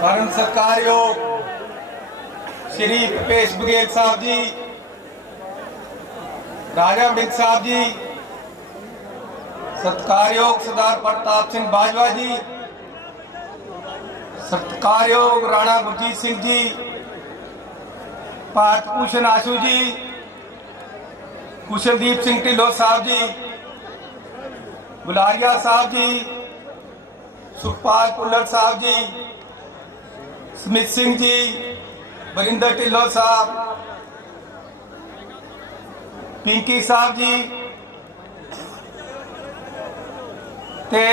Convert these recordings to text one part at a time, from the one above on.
ਪਰਮ ਸਤਿਕਾਰਯੋਗ ਸ਼੍ਰੀ ਭੁਪੇਸ਼ ਬਘੇਲ ਸਾਹਿਬ ਜੀ, ਰਾਜਾ ਵੜਿੰਗ ਸਾਹਿਬ ਜੀ, ਸਤਿਕਾਰਯੋਗ ਸਰਦਾਰ ਪ੍ਰਤਾਪ ਸਿੰਘ ਬਾਜਵਾ ਜੀ, ਸਤਿਕਾਰਯੋਗ ਰਾਣਾ ਗੁਰਜੀਤ ਸਿੰਘ ਜੀ, ਭਾਰਤ ਭੂਸ਼ਣ ਆਸ਼ੂ ਜੀ, ਕੁਸ਼ਲਦੀਪ ਸਿੰਘ ਢਿੱਲੋਂ ਸਾਹਿਬ ਜੀ ਗੁਲਾਰੀਆ ਸਾਹਿਬ ਜੀ, ਸੁਖਪਾਲ ਭੁੱਲਰ ਸਾਹਿਬ ਜੀ ਸਮਿਤ ਸਿੰਘ ਜੀ ਬਰਿੰਦਰ ਢਿੱਲੋਂ ਸਾਹਿਬ, ਪਿੰਕੀ ਸਾਹਿਬ ਜੀ ਤੇ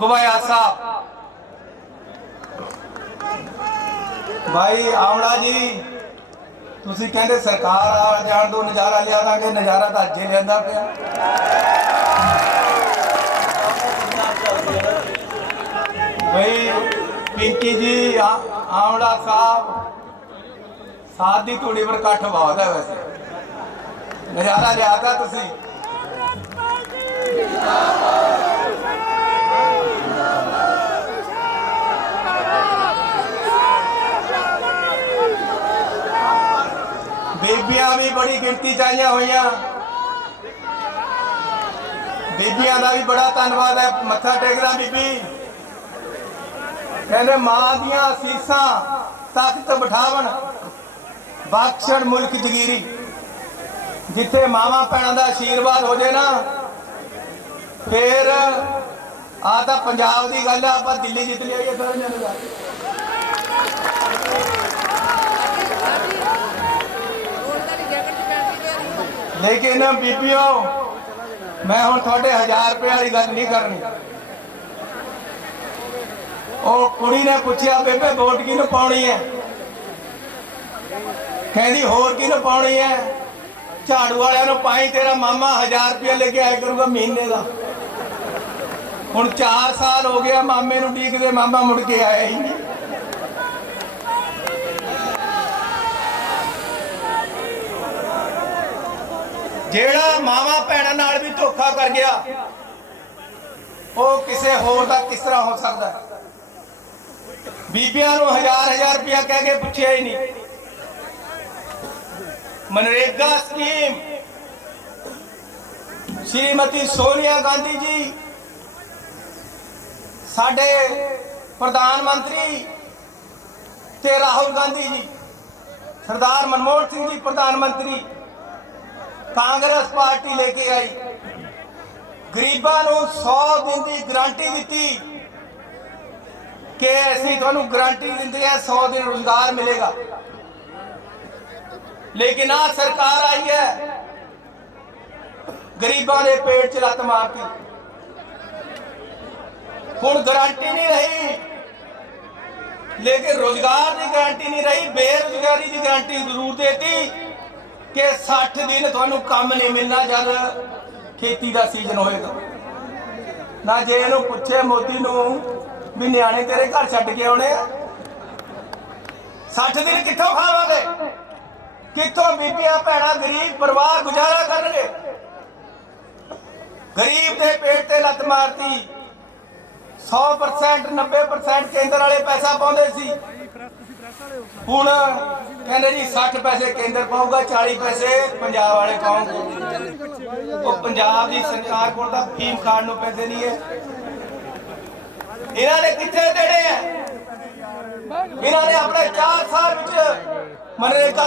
ਗਵਾਇਆ ਸਾਹਿਬ। ਭਾਈ ਆਵਲਾ ਜੀ, ਤੁਸੀਂ ਕਹਿੰਦੇ ਸਰਕਾਰ ਆ ਜਾਣ ਦੋ ਨਜ਼ਾਰਾ ਲਿਆ ਦਾਂਗੇ ਨਜ਼ਾਰਾ ਤਾਂ ਅੱਜੇ ਲੈਂਦਾ ਪਿਆ। ਭਾਈ ਪਿੰਕੀ ਜੀ, ਆ- ਆਵਲਾ ਸਾਹਿਬ, ਸਾਧ ਦੀ ਧੂੜੀ ਪਰ ਇਕੱਠ ਬਹੁਤ ਹੈ ਵੈਸੇ। ਨਜ਼ਾਰਾ ਲਿਆਦਾ ਤੁਸੀਂ। ਬੀਬੀਆਂ ਵੀ ਬੜੀ ਗਿਣਤੀ ਚ ਆਈਆਂ ਹੋਈਆਂ। ਬੀਬੀਆਂ ਦਾ ਵੀ ਬੜਾ ਧੰਨਵਾਦ ਹੈ। ਮੱਥਾ ਟੇਕਦਾ ਬੀਬੀ। ਕਹਿੰਦੇ ਮਾਂ ਦੀਆਂ ਅਸੀਸਾਂ ਤਖਤ ਬਿਠਾਵਣ, ਬਖਸ਼ਣ ਮੁਲਕ ਜਗੀਰੀ। ਜਿੱਥੇ ਮਾਵਾਂ ਭੈਣਾਂ ਦਾ ਆਸ਼ੀਰਵਾਦ ਹੋ ਜੇ ਨਾ, ਫੇਰ ਆ ਤਾਂ ਪੰਜਾਬ ਦੀ ਗੱਲ ਆ, ਆਪਾਂ ਦਿੱਲੀ ਜਿੱਤ ਲਿਆਈਏ ਸਾਰੇ ਜਣੇ ਜਾ ਲੇਕਿਨ ਬੀਬੀਓ, ਮੈਂ ਹੁਣ ਤੁਹਾਡੇ 1000 ਰੁਪਏ ਵਾਲੀ ਗੱਲ ਨਹੀਂ ਕਰਨੀ। ਉਹ ਕੁੜੀ ਨੇ ਪੁੱਛਿਆ, ਬੇਬੇ, ਵੋਟ ਕਿਹਨੂੰ ਪਾਉਣੀ ਹੈ? ਕਹਿੰਦੀ, ਹੋਰ ਕਿਹਨੂੰ ਪਾਉਣੀ ਹੈ? ਝਾੜੂ ਵਾਲਿਆਂ ਨੂੰ ਪਾਈ, ਤੇਰਾ ਮਾਮਾ 1000 ਰੁਪਏ ਲੈ ਕੇ ਆਇਆ ਕਰੂਗਾ ਮਹੀਨੇ ਦਾ। ਹੁਣ 4 ਸਾਲ ਹੋ ਗਿਆ ਮਾਮੇ ਨੂੰ ਡੀਕਦੇ ਮਾਮਾ ਮੁੜ ਕੇ ਆਇਆ ਹੀ ਨਹੀਂ। ਜਿਹੜਾ ਮਾਵਾ ਭੈਣਾਂ ਨਾਲ ਵੀ ਧੋਖਾ ਕਰ ਗਿਆ, ਉਹ ਕਿਸੇ ਹੋਰ ਦਾ ਕਿਸ ਤਰ੍ਹਾਂ ਹੋ ਸਕਦਾ ਬੀਬੀਆਂ ਨੂੰ ਹਜ਼ਾਰ ਹਜ਼ਾਰ ਰੁਪਇਆ ਕਹਿ ਕੇ ਪੁੱਛਿਆ ਹੀ ਨਹੀਂ। ਮਨਰੇਗਾ ਸਕੀਮ। ਸ਼੍ਰੀਮਤੀ ਸੋਨੀਆ ਗਾਂਧੀ ਜੀ, ਸਾਡੇ ਪ੍ਰਧਾਨ ਮੰਤਰੀ ਤੇ ਰਾਹੁਲ ਗਾਂਧੀ ਜੀ, ਸਰਦਾਰ ਮਨਮੋਹਨ ਸਿੰਘ ਜੀ ਪ੍ਰਧਾਨ ਮੰਤਰੀ, ਕਾਂਗਰਸ ਪਾਰਟੀ ਲੈ ਕੇ ਆਈ। ਗਰੀਬਾਂ ਨੂੰ 100 ਦਿਨ ਦੀ ਗਰੰਟੀ ਦਿੱਤੀ। ਕਿ ਅਸੀਂ ਤੁਹਾਨੂੰ ਗਾਰੰਟੀ ਦਿੰਦੇ ਹਾਂ 100 ਦਿਨ ਰੋਜ਼ਗਾਰ ਮਿਲੇਗਾ। ਲੇਕਿਨ ਆ ਸਰਕਾਰ ਆਈ ਹੈ, ਗਰੀਬਾਂ ਦੇ ਪੇਟ 'ਚ ਲੱਤ ਮਾਰਤੀ। ਹੁਣ ਗਾਰੰਟੀ ਨਹੀਂ ਰਹੀ। ਲੇਕਿਨ ਰੋਜ਼ਗਾਰ ਦੀ ਗਾਰੰਟੀ ਨਹੀਂ ਰਹੀ, ਬੇਰੁਜ਼ਗਾਰੀ ਦੀ ਗਾਰੰਟੀ ਜ਼ਰੂਰ ਦੇਤੀ ਕਿ 60 ਦਿਨ ਤੁਹਾਨੂੰ ਕੰਮ ਨਹੀਂ ਮਿਲਣਾ ਜਦ ਖੇਤੀ ਦਾ ਸੀਜ਼ਨ ਹੋਏਗਾ। ਨਾ ਜੇ ਇਹਨੂੰ ਪੁੱਛੇ ਮੋਦੀ ਨੂੰ ਵੀ ਨਿਆਣੇ ਤੇਰੇ ਘਰ ਛੱਡ ਕੇ ਆਉਣੇ ਆ। 60 ਦਿਨ ਕਿੱਥੋਂ ਖਾਵਾਂਗੇ? ਕਿੱਥੋਂ ਬੀਬੀਆਂ, ਭੈਣਾਂ, ਗਰੀਬ, ਪਰਿਵਾਰ ਗੁਜ਼ਾਰਾ ਕਰਨਗੇ? ਗਰੀਬ ਦੇ ਪੇਟ ਤੇ ਲੱਤ ਮਾਰਤੀ। 100% 90% ਕੇਂਦਰ ਵਾਲੇ ਪੈਸਾ ਪਾਉਂਦੇ ਸੀ। ਹੁਣ ਕਹਿੰਦੇ ਜੀ 60 ਪੈਸੇ ਕੇਂਦਰ ਪਾਊਗਾ 40 ਪੈਸੇ ਪੰਜਾਬ ਵਾਲੇ ਪਾਉਂਗੇ ਉਹ ਪੰਜਾਬ ਦੀ ਸਰਕਾਰ ਕੋਲ ਤਾਂ ਫੀਮ ਖਾਣ ਨੂੰ ਪੈਸੇ ਨਹੀਂ ਹੈ। ਇਹਨਾਂ ਨੇ ਕਿੱਥੇ ਦੇਣੇ ਆ? ਇਹਨਾਂ ਨੇ ਆਪਣੇ 4 ਸਾਲ ਵਿੱਚ ਮਨਰੇਗਾ